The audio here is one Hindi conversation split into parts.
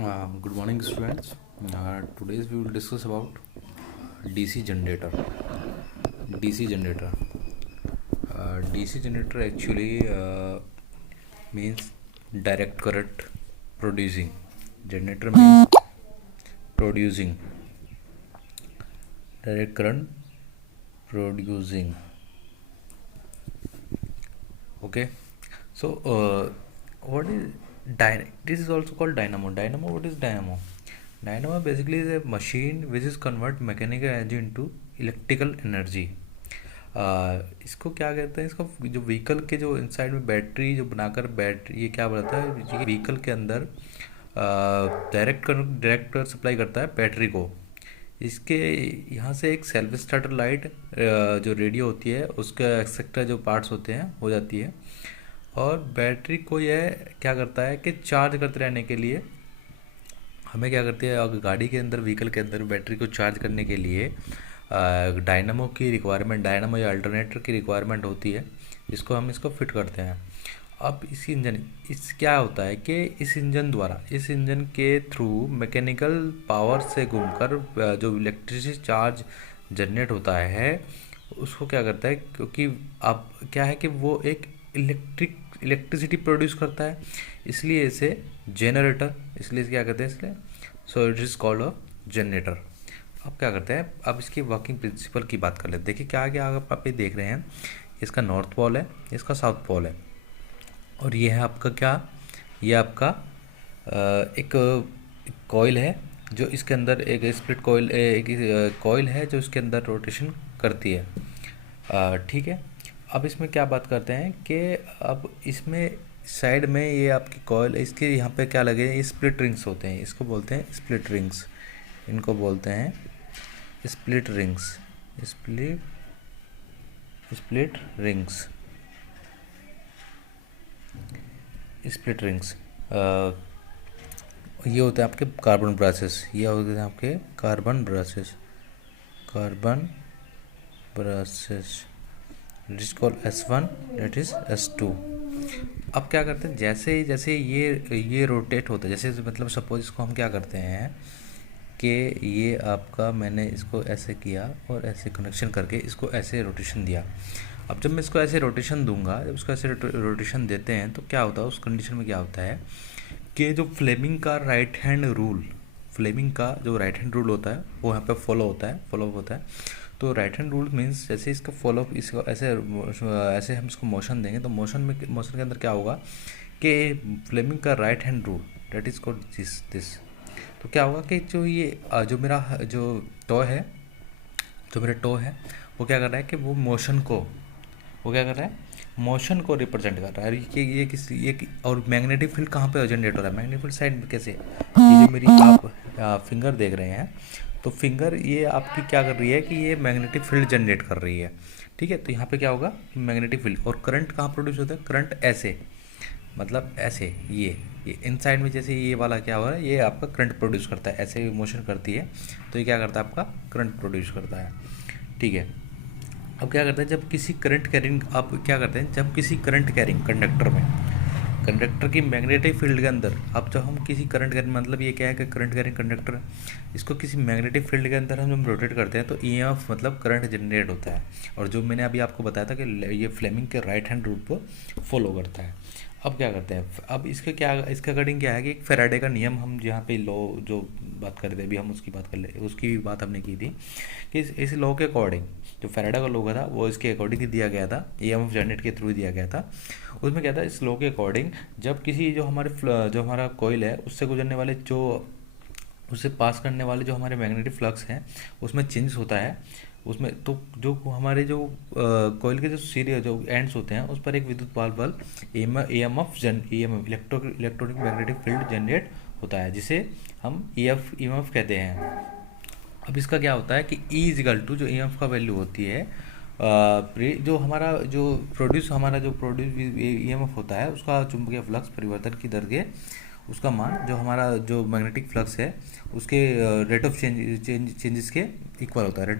Good morning, students. Today we will discuss about DC generator. DC generator. DC generator actually means direct current producing. Generator means producing direct current producing. Okay. So what is this is also called dynamo. Dynamo, what is dynamo? Dynamo basically is a machine which is convert mechanical energy into electrical energy. इसको क्या कहते हैं, इसको जो व्हीकल के जो इनसाइड में बैटरी जो बनाकर बैटरी ये क्या बनाता है, ये व्हीकल के अंदर डायरेक्ट सप्लाई करता है बैटरी को। इसके यहाँ से एक सेल्फ स्टार्टर लाइट जो रेडियो होती है उसके एक्सेट्रा जो पार्ट्स होते हैं हो जाती है, और बैटरी को यह क्या करता है कि चार्ज करते रहने के लिए हमें क्या करती है, अगर गाड़ी के अंदर व्हीकल के अंदर बैटरी को चार्ज करने के लिए डायनामो की रिक्वायरमेंट, डायनामो या अल्टरनेटर की रिक्वायरमेंट होती है, जिसको हम इसको फिट करते हैं। अब इस क्या होता है कि इस इंजन के थ्रू मैकेनिकल पावर से घूमकर जो इलेक्ट्रिसिटी चार्ज जनरेट होता है उसको क्या करता है, क्योंकि अब क्या है कि वो एक इलेक्ट्रिसिटी प्रोड्यूस करता है, इसलिए इसे जनरेटर, इसलिए क्या कहते हैं इसलिए, so it is called a generator. अब क्या करते हैं, अब इसकी वर्किंग प्रिंसिपल की बात कर लेते हैं। देखिए क्या क्या आप ये देख रहे हैं, इसका नॉर्थ पोल है, इसका साउथ पोल है, और ये है आपका क्या, ये आपका एक कॉइल है जो इसके अंदर एक स्प्लिट कॉइल, एक कॉइल है जो इसके अंदर रोटेशन करती है। ठीक है। अब इसमें क्या बात करते हैं कि अब इसमें साइड में ये आपकी कॉइल, इसके यहाँ पे क्या लगे, ये स्प्लिट रिंग्स होते हैं, इसको बोलते हैं स्प्लिट रिंग्स, इनको बोलते हैं split rings, split rings, split rings. ये होते हैं आपके कार्बन ब्रासेस, ये होते हैं आपके carbon braces, it is called S1, that is S2। अब क्या करते हैं, जैसे जैसे ये रोटेट होता है, जैसे मतलब सपोज इसको हम क्या करते हैं कि ये आपका मैंने इसको ऐसे किया और ऐसे कनेक्शन करके इसको ऐसे रोटेशन दिया। अब जब मैं इसको ऐसे रोटेशन दूंगा, जब इसको ऐसे रोटेशन देते हैं तो क्या होता है, उस कंडीशन में क्या होता है कि जो फ्लेमिंग का राइट हैंड रूल होता है वो यहाँ पे फॉलो होता है। तो राइट हैंड रूल मीन्स जैसे इसका फॉलो इसको ऐसे हम इसको मोशन देंगे तो मोशन के अंदर क्या होगा कि फ्लेमिंग का right hand rule that is called this. तो क्या होगा कि जो मेरा टो है वो क्या कर रहा है कि मोशन को रिप्रेजेंट कर रहा है। और मैग्नेटिक फील्ड कहाँ पे जनरेट हो रहा है, मैग्नेटिक फील्ड साइड में कैसे, ये जो मेरी आप फिंगर देख रहे हैं, तो फिंगर ये आपकी क्या कर रही है कि ये मैग्नेटिक फील्ड जनरेट कर रही है। ठीक है। तो यहाँ पे क्या होगा, मैग्नेटिक फील्ड, और करंट कहाँ प्रोड्यूस होता है, करंट ऐसे, मतलब ऐसे ये इनसाइड में, जैसे ये वाला क्या हो रहा है, ये आपका करंट प्रोड्यूस करता है, ऐसे मोशन करती है तो ये क्या करता है, आपका करंट प्रोड्यूस करता है। ठीक है। अब क्या करते हैं, जब किसी करंट कैरिंग कंडक्टर की मैग्नेटिक फील्ड के अंदर, अब जब हम किसी करंट कैरिंग, मतलब ये क्या है कि करंट कैरिंग कंडक्टर, इसको किसी मैग्नेटिक फील्ड के अंदर हम जब रोटेट करते हैं तो EMF मतलब करंट जनरेट होता है, और जो मैंने अभी आपको बताया था कि ये फ्लेमिंग के राइट हैंड रूल को फॉलो करता है। अब क्या करते हैं, अब इसके अकॉर्डिंग क्या है कि एक फैराडे का नियम, हम जहाँ पे लॉ जो बात कर रहे थे अभी, हम उसकी बात कर ले, उसकी भी बात हमने की थी कि इस लॉ के अकॉर्डिंग, जो फैराडे का लॉ था वो इसके अकॉर्डिंग ही दिया गया था, EMF जनरेट के थ्रू दिया गया था। उसमें क्या था, इस लॉ के अकॉर्डिंग जब किसी जो हमारा कॉइल है उससे गुजरने वाले उससे पास करने वाले जो हमारे मैग्नेटिक फ्लक्स हैं उसमें चेंज होता है, उसमें तो जो हमारे जो कॉइल के जो सीरीज जो एंड्स होते हैं उस पर एक विद्युत बल EMF electronic magnetic field generate होता है, जिसे हम EMF कहते हैं। अब इसका क्या होता है कि E इजिकल टू जो EMF का वैल्यू होती है, जो हमारा जो प्रोड्यूस EMF होता है उसका चुंबकीय फ्लक्स परिवर्तन की दर के उसका मान, जो हमारा जो मैग्नेटिक फ्लक्स है उसके रेट ऑफ चेंजेस के इक्वल होता है,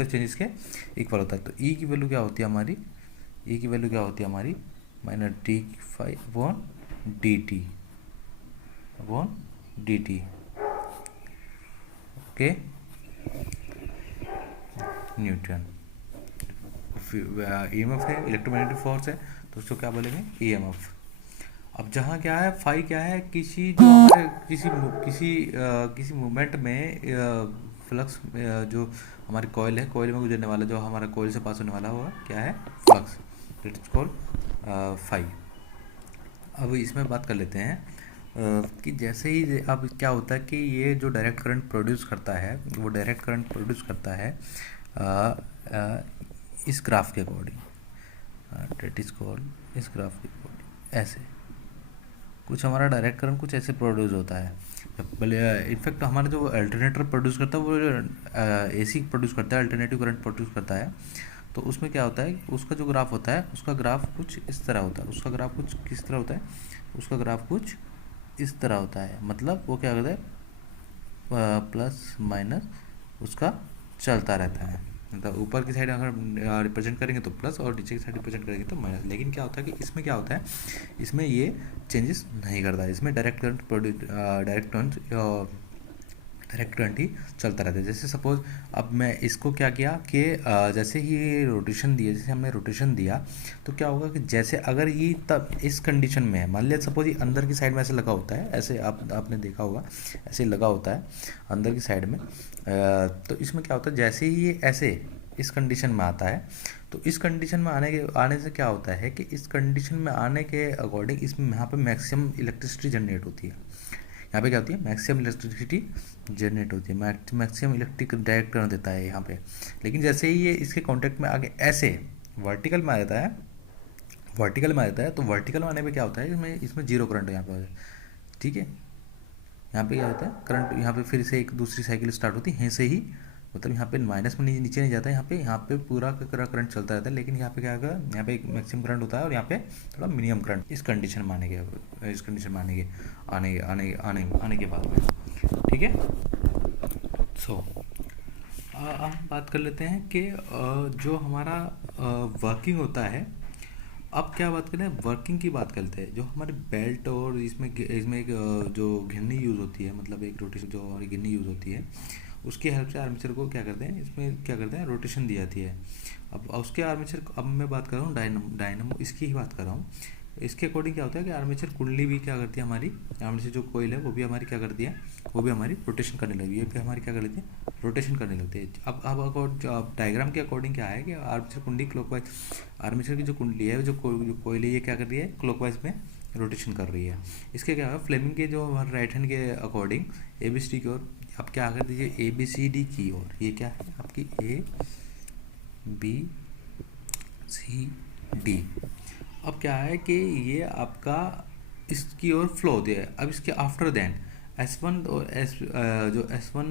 तो E की वैल्यू क्या होती है हमारी, -d phi अपॉन dt के न्यूटन। ईएमएफ है, इलेक्ट्रोमैग्नेटिक फोर्स है, तो उसको क्या बोलेंगे, ईएमएफ। अब जहाँ क्या है, फाई क्या है, किसी जो हमारे किसी मूवमेंट में फ्लक्स, जो हमारी कॉइल है, कॉइल में गुजरने वाला, जो हमारा कॉइल से पास होने वाला हुआ क्या है, flux, it is called phi. अब इसमें बात कर लेते हैं कि जैसे ही अब क्या होता है कि ये जो डायरेक्ट करंट प्रोड्यूस करता है, वो डायरेक्ट करंट प्रोड्यूस करता है इस ग्राफ के अकॉर्डिंग, डेट इज कॉल्ड, इस ग्राफ के अकॉर्डिंग ऐसे कुछ हमारा डायरेक्ट करंट कुछ ऐसे प्रोड्यूस होता है। इनफैक्ट हमारा जो अल्टरनेटर प्रोड्यूस करता है वो एसी प्रोड्यूस करता है, अल्टरनेटिव करंट प्रोड्यूस करता है। तो उसमें क्या होता है, उसका जो ग्राफ होता है, उसका ग्राफ कुछ इस तरह होता है। उसका ग्राफ कुछ किस तरह होता है, उसका ग्राफ कुछ इस तरह होता है। मतलब वो क्या करता है, प्लस माइनस उसका चलता रहता है। मतलब ऊपर की साइड अगर रिप्रेजेंट करेंगे तो प्लस, और नीचे की साइड रिप्रेजेंट करेंगे तो माइनस। लेकिन क्या होता है कि इसमें क्या होता है, इसमें ये चेंजेस नहीं करता है। इसमें डायरेक्ट करंट ही चलता रहता है। जैसे सपोज अब मैं इसको क्या किया कि जैसे ही रोटेशन दिया, जैसे हमने रोटेशन दिया, तो क्या होगा कि जैसे अगर ये तब इस कंडीशन में है, मान लिया सपोज ये अंदर की साइड में ऐसे लगा होता है, ऐसे आपने देखा होगा ऐसे लगा होता है अंदर की साइड में। तो इसमें क्या होता है, जैसे ही ये ऐसे इस कंडीशन में आता है, तो इस कंडीशन में आने से क्या होता है कि इस कंडीशन में आने के अकॉर्डिंग इसमें यहाँ पे मैक्सिमम इलेक्ट्रिसिटी जनरेट होती है। यहाँ पे क्या होती है, मैक्सिमम इलेक्ट्रिसिटी जनरेट होती है, मैक्सिमम इलेक्ट्रिक डायरेक्ट करंट देता है यहाँ पे। लेकिन जैसे ही ये इसके कांटेक्ट में आगे ऐसे वर्टिकल में आ जाता है, तो वर्टिकल में आने पे क्या होता है, इसमें जीरो करंट यहाँ पे होता है। ठीक है, यहाँ पे क्या होता है, करंट यहाँ पे फिर से एक दूसरी साइकिल स्टार्ट होती है यहीं से ही। मतलब यहाँ पे माइनस में नीचे नहीं जाता है, यहाँ पे पूरा का करंट चलता रहता है। लेकिन यहाँ पे क्या होगा, यहाँ पे एक मैक्सिमम करंट होता है और यहाँ पे थोड़ा मिनिमम करंट इस कंडीशन में आने के बाद में। ठीक है, सो हम बात कर लेते हैं कि जो हमारा वर्किंग होता है। अब क्या बात करें, वर्किंग की बात करते हैं। जो हमारे बेल्ट और इसमें एक जो घिरनी यूज़ होती है, मतलब एक रोटेशन जो हमारी घिरनी यूज़ होती है, उसकी हेल्प से आर्मेचर को क्या करते हैं, इसमें क्या करते हैं, रोटेशन दी जाती है। अब उसके आर्मेचर, अब मैं बात कर रहा हूँ डायनमो इसकी ही बात कर रहा हूँ। इसके अकॉर्डिंग क्या होता है कि आर्मेचर कुंडली भी क्या करती है, हमारी आर्मेचर जो कोयल है वो भी हमारी क्या करती है, वो भी हमारी रोटेशन करने लगती है। ये भी हमारी क्या कर लेती है, रोटेशन करने लगती है। अब डायग्राम के अकॉर्डिंग क्या है कि आर्मेचर कुंडली क्लॉकवाइज, आर्मेचर की जो कुंडली है, जो कोयल है, ये क्या कर रही है, क्लॉकवाइज में रोटेशन कर रही है। इसके क्या है, फ्लेमिंग के जो हमारे राइट हैंड के अकॉर्डिंग ABCD की ओर, अब क्या कर दीजिए, ABCD की ओर, ये क्या है आपकी ABCD। अब क्या है कि ये आपका इसकी ओर फ्लो होती है। अब इसके आफ्टर देन S1 और जो S1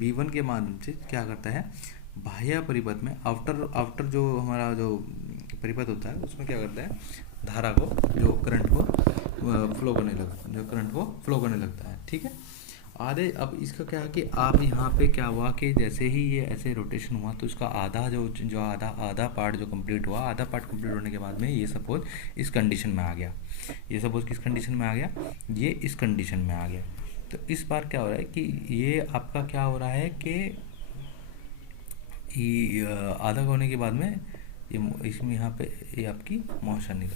B1 के माध्यम से क्या करता है, बाह्य परिपथ में आफ्टर जो हमारा जो परिपथ होता है, उसमें क्या करता है, धारा को, जो करंट को फ्लो करने लगता है। ठीक है, आधे। अब इसका क्या है कि आप यहाँ पे क्या हुआ कि जैसे ही ये ऐसे रोटेशन हुआ, तो इसका आधा आधा पार्ट जो कंप्लीट हुआ, आधा पार्ट कंप्लीट होने के बाद में ये सपोज इस कंडीशन में आ गया, ये सपोज किस कंडीशन में आ गया, ये इस कंडीशन में आ गया। तो इस बार क्या हो रहा है कि ये आपका क्या हो रहा है कि आधा होने के बाद में ये इसमें यहाँ पे ये आपकी मोशन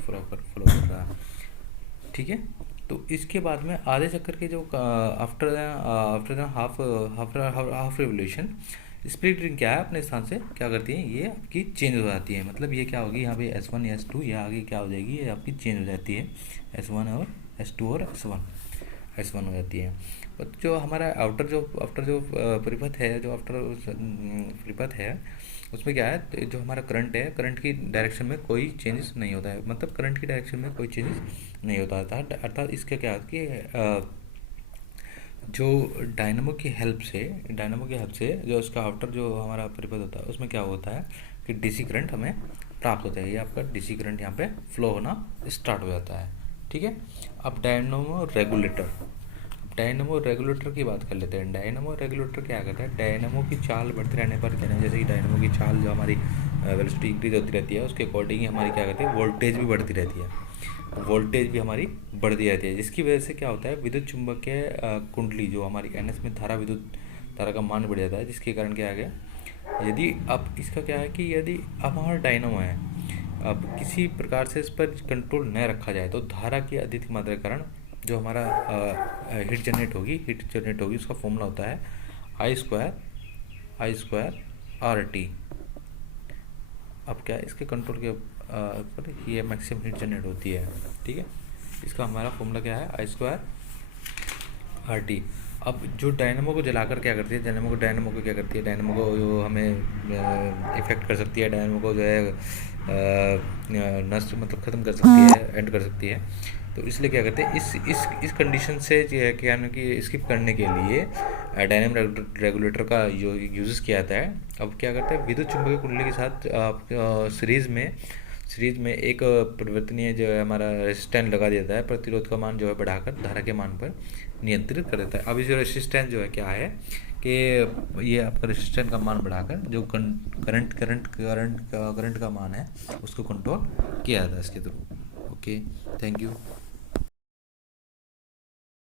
फ्लो कर रहा है। ठीक है, तो इसके बाद में आधे चक्कर के जो after half revolution split ring क्या है, अपने स्थान से क्या करती है, ये आपकी चेंज हो जाती है। मतलब ये क्या होगी, यहाँ पे S1 या S2, ये आगे क्या हो जाएगी, ये आपकी चेंज हो जाती है, S1 और S2 और S1 हो जाती है। और जो हमारा आफ्टर जो परिपथ है, जो आफ्टर परिपथ है, उसमें क्या है, जो हमारा करंट है, करंट की डायरेक्शन में कोई चेंजेस नहीं होता है। मतलब करंट की डायरेक्शन में कोई चेंजेस नहीं होता था। अर्थात इसका क्या है कि जो डायनामो की हेल्प से जो उसका आफ्टर जो हमारा परिपथ होता है, उसमें क्या होता है कि डीसी करंट हमें प्राप्त होता है। ये आपका डीसी करंट यहाँ पे फ्लो होना स्टार्ट हो जाता है। ठीक है, अब डायनामो रेगुलेटर की बात कर लेते हैं। डायनामो रेगुलेटर क्या करता है, डायनामो की चाल बढ़ते रहने पर, जैसे कि डायनामो की चाल जो हमारी वेलोसिटी इंक्रीज होती रहती है, उसके अकॉर्डिंग हमारी क्या करती है, वोल्टेज भी बढ़ती रहती है। वोल्टेज भी हमारी बढ़ दी जाती है, जिसकी वजह से क्या होता है, विद्युत चुंबकीय कुंडली जो हमारी NS में धारा, विद्युत धारा का मान बढ़ जाता है, जिसके कारण क्या आ गया, यदि अब इसका क्या है कि यदि अब हमारा डायनामो है, अब किसी प्रकार से इस पर कंट्रोल न रखा जाए तो धारा की अधिक मात्रा के कारण जो हमारा हीट जनरेट होगी, उसका फॉर्मूला होता है I स्क्वायर RT। अब क्या है, इसके कंट्रोल के पर ये मैक्सिमम हीट जनरेट होती है, ठीक है। इसका हमारा फॉर्मूला क्या है, I स्क्वायर RT। अब जो डायनामो को जलाकर क्या करती है, डायनामो को क्या करती है, डायनामो को जो हमें इफेक्ट कर सकती है, डायनामो को जो है नष्ट मतलब ख़त्म कर सकती है, एंड कर सकती है। तो इसलिए क्या करते हैं, इस कंडीशन से जो है क्या है कि स्किप करने के लिए डायनामिक रेगुलेटर का जो यूज़ किया जाता है। अब क्या करते हैं, विद्युत चुंबकीय कुंडली के साथ सीरीज में एक परिवर्तनीय जो है हमारा रेजिस्टेंस लगा देता है, प्रतिरोध का मान जो है बढ़ाकर धारा के मान पर नियंत्रित कर देता है। अब इस रेजिस्टेंस जो है क्या है कि ये आपका रेजिस्टेंस का मान बढ़ाकर जो करंट का मान है उसको कंट्रोल किया जाता है इसके थ्रू। Okay, thank you.